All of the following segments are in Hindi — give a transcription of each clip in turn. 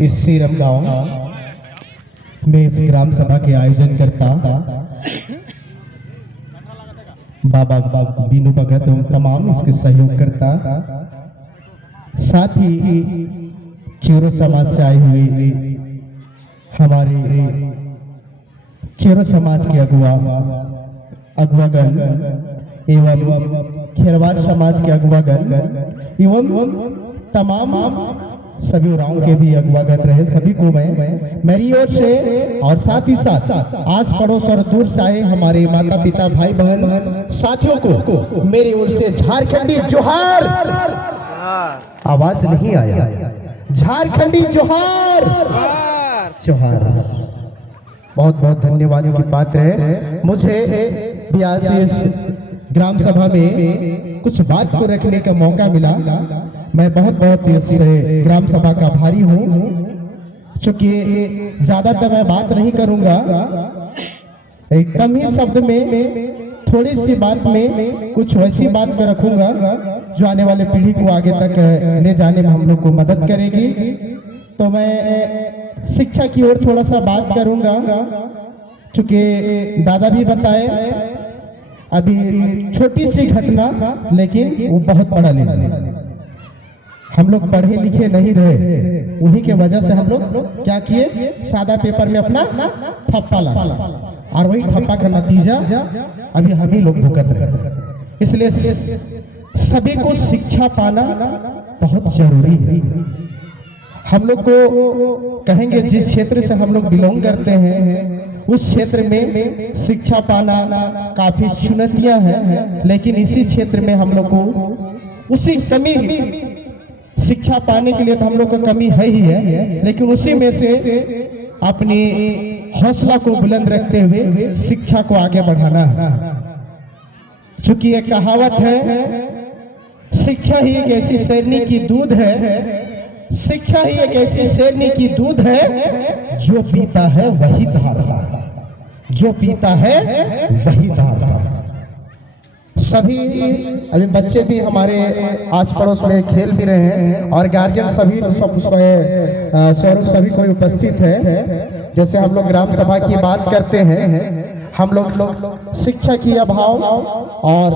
इस सीरम गांव में इस ग्राम सभा के आयोजन करता बाबा बीनू भगत एवं तमाम इसके सहयोग करता, साथ ही चेरो समाज से आए हुए हमारे चेरो समाज के अगुवागण एवं खेरवार समाज के अगुवागण एवं तमाम सभी राव के भी अगुवागण रहे, सभी को मैं मेरी ओर से और साथ ही साथ आस पड़ोस और दूर से आए हमारे माता पिता भाई बहन साथियों को मेरी ओर से झारखंडी जोहार। आवाज नहीं आया, झारखंडी जोहार जोहार। बहुत बहुत धन्यवाद की पात्र है। मुझे भी आज इस ग्राम सभा में कुछ बात को रखने का मौका मिला। मैं बहुत बहुत इस ग्राम सभा का आभारी हूँ। चूंकि ज्यादातर मैं बात नहीं करूंगा, एक कम ही शब्द में थोड़ी सी बात में कुछ वैसी बात को रखूंगा जो आने वाले पीढ़ी को आगे तक ले जाने में हम लोग को मदद करेगी। तो मैं शिक्षा की ओर थोड़ा सा बात करूंगा, चूंकि दादा भी बताए अभी छोटी सी घटना लेकिन वो बहुत बड़ा लेवल। हम लोग पढ़े लिखे नहीं रहे, उन्हीं के वजह से हम लोग क्या किए, सादा पेपर में अपना ठप्पा लगा और वही ठप्पा का नतीजा अभी हम ही लोग भुगत रहे। इसलिए सभी को शिक्षा पाना बहुत जरूरी है। हम लोग को कहेंगे जिस क्षेत्र से हम लोग बिलोंग करते हैं उस क्षेत्र में शिक्षा पाना काफी चुनौतियां हैं, लेकिन इसी क्षेत्र में हम लोग को उसी कमी शिक्षा पाने के लिए तो हम लोग का कमी है ही है, लेकिन उसी में से अपनी हौसला को बुलंद रखते हुए शिक्षा को आगे बढ़ाना है। चूंकि एक कहावत है, शिक्षा ही एक ऐसी शेरनी की दूध है, शिक्षा ही एक ऐसी शेरनी की दूध है जो पीता है वही धारता है, जो पीता है वही धारता है। सभी अभी बच्चे भी हमारे आस पड़ोस में खेल भी रहे हैं और गार्जियन सभी स्वरूप सभी कोई उपस्थित है। जैसे हम लोग ग्राम सभा की बात करते हैं, हम लोग शिक्षा की अभाव और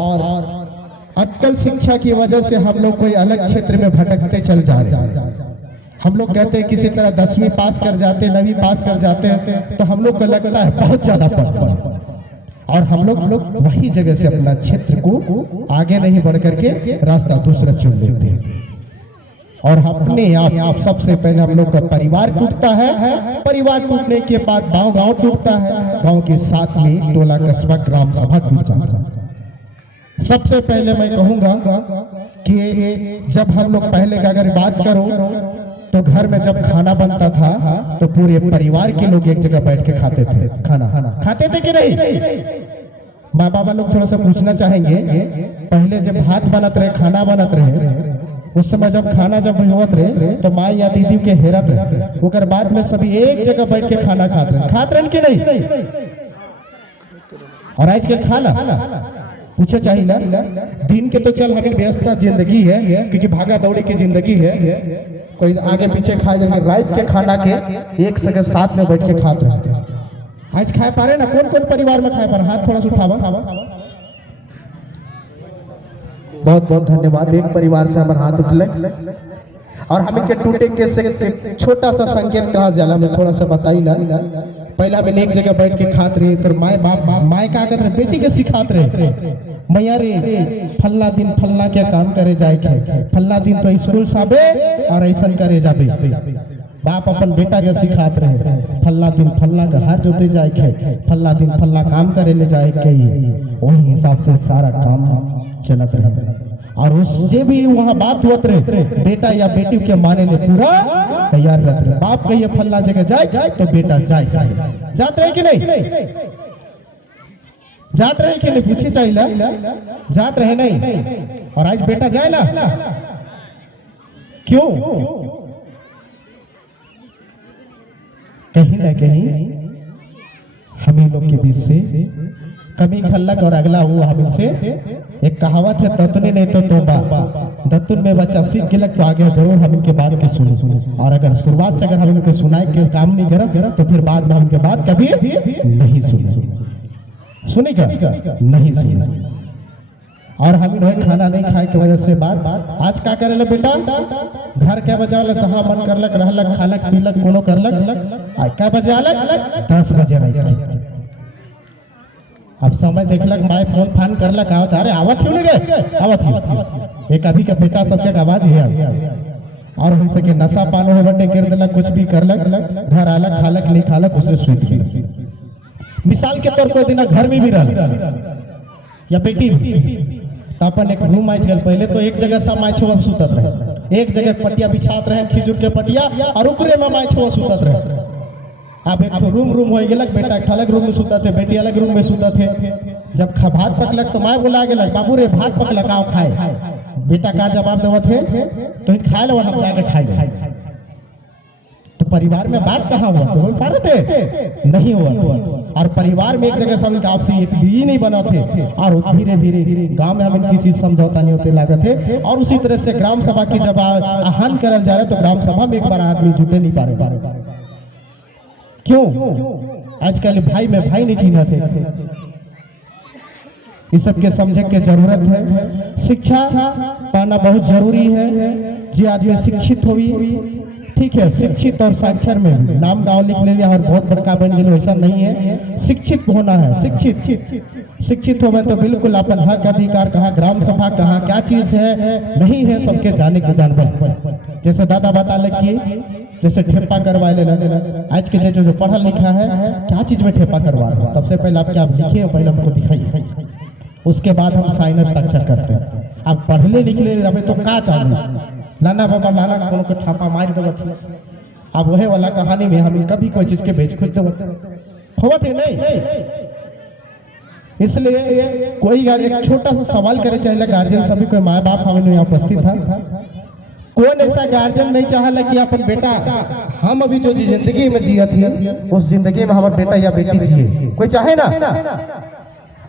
अटकल शिक्षा की वजह से हम लोग कोई अलग क्षेत्र में भटकते चल जा रहे हैं। हम लोग कहते हैं किसी तरह 10वीं पास कर जाते, 9वीं पास कर जाते हैं तो हम लोग को लगता है बहुत ज्यादा पढ़ और हम लोग वही जगह से अपना क्षेत्र को आगे नहीं बढ़ करके रास्ता दूसरा चुन लेते हैं। और अपने आप सबसे पहले हम लोग का परिवार टूटता है, परिवार टूटने के बाद गांव टूटता है, गांव के साथ में टोला कस्बा ग्राम सभा टूट जाता है। सबसे पहले मैं कहूंगा कि जब हम लोग पहले का अगर बात करो तो घर में जब खाना बनता था तो पूरे परिवार के लोग एक जगह बैठ के खाते थे, खाना खाते थे कि नहीं? माँ बाबा लोग थोड़ा सा पूछना चाहेंगे, पहले जब भात बनत रहे, खाना बनत रहे, उस समय जब खाना जब होत रहे तो माँ या दीदी के हेरत रहे, ओकर बाद में सभी एक जगह बैठ के खाना खाते रहे कि नहीं? और आज के खाना पूछे चाहिए ना, दिन के तो चल हमें व्यस्त जिंदगी है क्योंकि भागा दौड़ी की जिंदगी है, कोई आगे पीछे खाए जाएंगे, रात के खाना के एक जगह साथ में बैठ के खाते हैं। आज खाए पा रहे ना? कौन कौन परिवार में खाए पा रहे? हाथ थोड़ा सा उठावा। बहुत बहुत धन्यवाद। एक परिवार से हमारे हाथ उठले और हमें के टूटे के छोटा सा संकेत कहा जाला में थोड़ा सा बताई ना। पहला में एक जगह बैठ के खात रहे तो माए क्या कर रहे, बेटी के सिखात रहे, मैया रे फल्ला दिन फल्ला क्या काम करे जाए के, फल्ला दिन तो स्कूल साबे और ऐसा करे जाबे। बाप अपन बेटा के सिखात रहे, फल्ला दिन फल्ला का हार जोते जाए के, फल्ला दिन फल्ला काम करे ले जाए के, वही हिसाब से सारा काम चलत रहे। और उससे भी वहाँ बात होत रहे, बेटा या बेटी के माने ले पूरा तैयार रहते रहे। बाप कहिए फल्ला जगह जाए तो बेटा जाए, जात रहे कि नहीं? जात रहे कि नहीं? पूछे चाहिए, जात रहे नहीं? और आज बेटा जाए ना, क्यों? कहीं ना कहीं हम लोग के बीच से कमी खल्लक और अगला हुआ हम से। एक कहावत है, ततुनी नहीं तो तोबा, दत्तुन में बच्चा सीख के लग तो आगे जरूर हम इनके बात के सुने, और अगर शुरुआत से अगर हम इनके सुनाए के काम नहीं करें तो फिर बाद में उनके बात कभी नहीं सुनेगा, नहीं सुने। और हम इन्हें खाना नहीं खाए की वजह से बात आज क्या करे लो बेटा, घर क्या बजा लो, जहाँ मन करलक रहलक खालक पीलक कोनो करलक, क्या बजे आलक 10 बजे रही। अब समय देखलक माए फोन फान करलक, आवत अरे आवत क्यों नहीं गए, आवत एक अभी का बेटा सबके आवाज है। और हो सके नशा पान हो बटे गिर दिलक, कुछ भी करलक, घर आलक खालक नहीं खालक उसे सूत गई। मिसाल के तौर पर दिन घर में भी रह या बेटी तो अपन एक रूम आई चल, पहले तो एक जगह सब माय छो सुतत रहे, एक जगह पटिया बिछात रहे खिजुर के पटिया, और ओकरे में माय छो सुतत रहे। अब एक रूम हो गेलक, बेटा एक अलग रूम में सुता थे, बेटी अलग रूम में सुता थे। जब भात पकलक तो माय बोला गेलक, बाबू रे भात पकलक आओ खाए। बेटा का जवाब देवत है, तो खाए लो, हम जाके खाए। तो परिवार में बात कहाँ हुआ, तो फारत है नहीं हुआ। और परिवार में एक जगह सब आपसी एक भी नहीं बना थे, और धीरे धीरे गांव में हम इनकी चीज समझौता नहीं होते लागत है। और उसी तरह से ग्राम सभा की जब आह्वान करल जा रहे तो ग्राम सभा में एक बार आदमी जुटे नहीं पा रहे। क्यों? आजकल भाई में भाई नहीं चिन्ह थे। इस सब के समझे के जरूरत है। शिक्षा पाना बहुत जरूरी है। जी आदमी शिक्षित हुई, ठीक है, शिक्षित और साक्षर में नाम गांव लिख ले लिया और बहुत बड़का बन गए, ऐसा नहीं है। शिक्षित होना है, शिक्षित हो तो बिल्कुल अपन हक अधिकार कहाँ, ग्राम सभा कहाँ, क्या चीज है नहीं है, सबके जाने के जानवर। जैसे दादा बता ले कि जैसे ठेपा करवा लेना, आज के जो पढ़ा लिखा है क्या चीज में ठेपा करवा रहे हैं, सबसे पहले आप क्या लिखे पहले हमको दिखाइए, उसके बाद हम साइनस अक्षर करते हैं। आप पढ़ले लिखले रहे तो का चालू नाना बाबा नाना कोनो को ठापा मार देवत। अब वही वाला कहानी में हम कभी कोई चीज के बेच खुद देवत होवत है नहीं। इसलिए कोई एक छोटा सा सवाल करे चाहे गार्जियन सभी कोई माँ बाप हमें यहाँ उपस्थित था, कौन ऐसा गार्जियन नहीं चाहला कि अपन बेटा हम अभी जो जिंदगी में जिया थी उस जिंदगी में हमारा बेटा या बेटी जिए, कोई चाहे ना।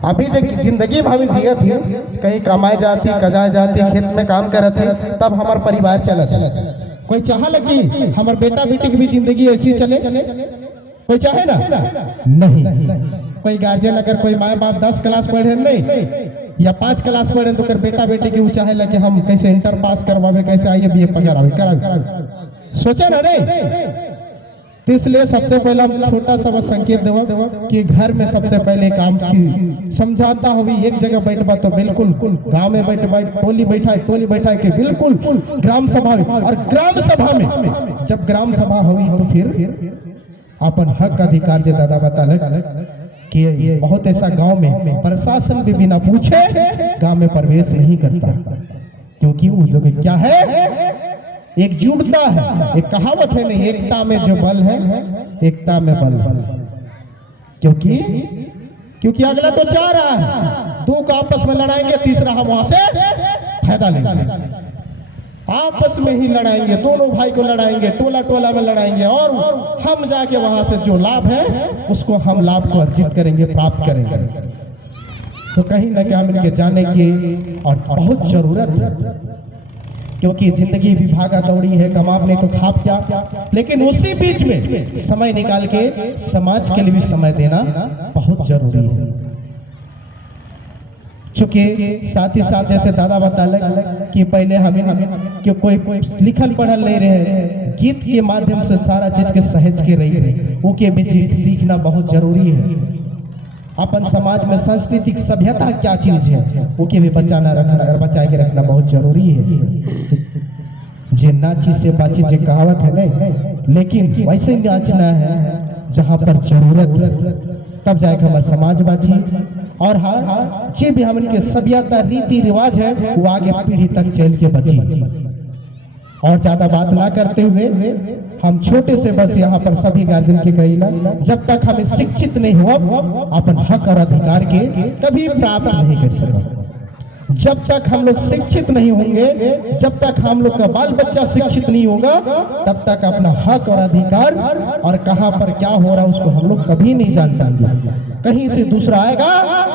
अभी जो जिंदगी में हम जिया थी, कहीं कमाए जाती कजाए जाती खेत में काम करे थे, तब हमारा परिवार चला था। कोई चाहला कि हमारे बेटा बेटी की भी जिंदगी ऐसी चले, कोई चाहे ना नहीं। कोई गार्जियन अगर कोई माँ बाप 10 क्लास पढ़े नहीं या 5 क्लास पढ़े तो कर बेटा बेटी की चाहे कि हम कैसे इंटर पास करवावे, कैसे आइए बीए करावे, सोचा ना नहीं। तो इसलिए सबसे पहले हम छोटा सा संकेत देवा कि घर में सबसे पहले काम समझाता हुई एक जगह बैठवा तो बिल्कुल गांव में टोली बैठा के बिल्कुल ग्राम सभा में, और ग्राम सभा में जब ग्राम सभा हुई तो फिर अपन हक अधिकार जो दादा बता कि बहुत ऐसा गांव में प्रशासन भी बिना पूछे गांव में प्रवेश नहीं करता, क्योंकि उस जगह क्या है, एकजुटता है। एक कहावत है नहीं, एकता में जो बल है, एकता में बल है। क्योंकि अगला तो चाह रहा है, दो का आपस में लड़ाएंगे, तीसरा हम वहां से फायदा लेंगे। आपस में ही लड़ाएंगे, दोनों भाई को लड़ाएंगे, टोला में लड़ाएंगे, और हम जाके वहां से जो लाभ है उसको हम लाभ को अर्जित करेंगे, प्राप्त करेंगे। तो कहीं ना कहीं हम इनके जाने की और बहुत जरूरत है, क्योंकि जिंदगी भी भागा दौड़ी है, कमाब नहीं तो खाप क्या। लेकिन उसी बीच में समय निकाल के समाज के लिए भी समय देना बहुत जरूरी है। चूंकि साथ ही साथ जैसे दादा बता कि पहले हमें कि कोई लिखल पढ़ल नहीं रहे, गीत के माध्यम से सारा चीज के सहज के रही वो के भी सीखना बहुत जरूरी है। अपन समाज में सांस्कृतिक सभ्यता क्या चीज है वो के भी बचा के रखना बहुत जरूरी है। जे नाची से बाची जे कहावत है नहीं, लेकिन वैसे नाचना है जहाँ पर जरूरत है, तब जाके हमारे समाज बाची। और हाँ, जे भी हम इनके सभ्यता रीति रिवाज है वो आगे पीढ़ी तक चल के बची। और ज्यादा बात ना करते हुए हम छोटे से बस यहाँ पर सभी गार्जियन के कहिला, जब तक हमें शिक्षित नहीं हुआ अपन हक और अधिकार के कभी प्राप्त नहीं कर सकते। जब तक हम लोग शिक्षित नहीं होंगे, जब तक हम लोग का बाल बच्चा शिक्षित नहीं होगा, तब तक अपना हक और अधिकार और कहां पर क्या हो रहा है उसको हम लोग कभी नहीं जान पाएंगे। कहीं से दूसरा आएगा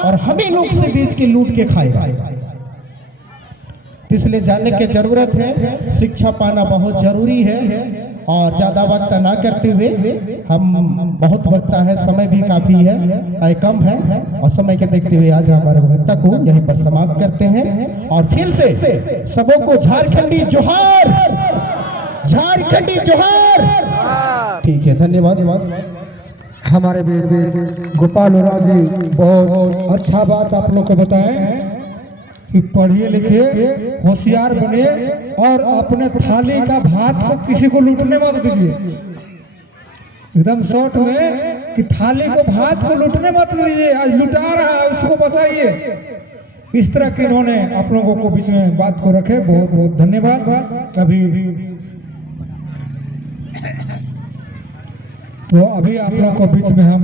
और हमें लोग से बीच के लूट के खाएगा। इसलिए जानने की जरूरत है, शिक्षा पाना बहुत जरूरी है। और ज्यादा वक्त ना करते हुए, हम बहुत वक्त है, समय भी काफी है, कम है, और समय के देखते हुए आज हमारे वक्ता को यहीं पर समाप्त करते हैं। और फिर से सबों को झारखंडी जोहार, झारखंडी जोहार। ठीक है, धन्यवाद। हमारे बेटे गोपाल ओराव जी बहुत अच्छा बात आप लोग को बताएं कि पढ़िए लिखे, होशियार बने और अपने थाली का भात को किसी को लूटने मत दीजिए। एकदम शॉर्ट में कि थाली को भात को लूटने मत दीजिए, आज लुटा रहा है उसको बचाइए। इस तरह के इन्होंने आप लोगों को बीच में बात को रखे, बहुत बहुत धन्यवाद। अभी आप लोगों को बीच में हम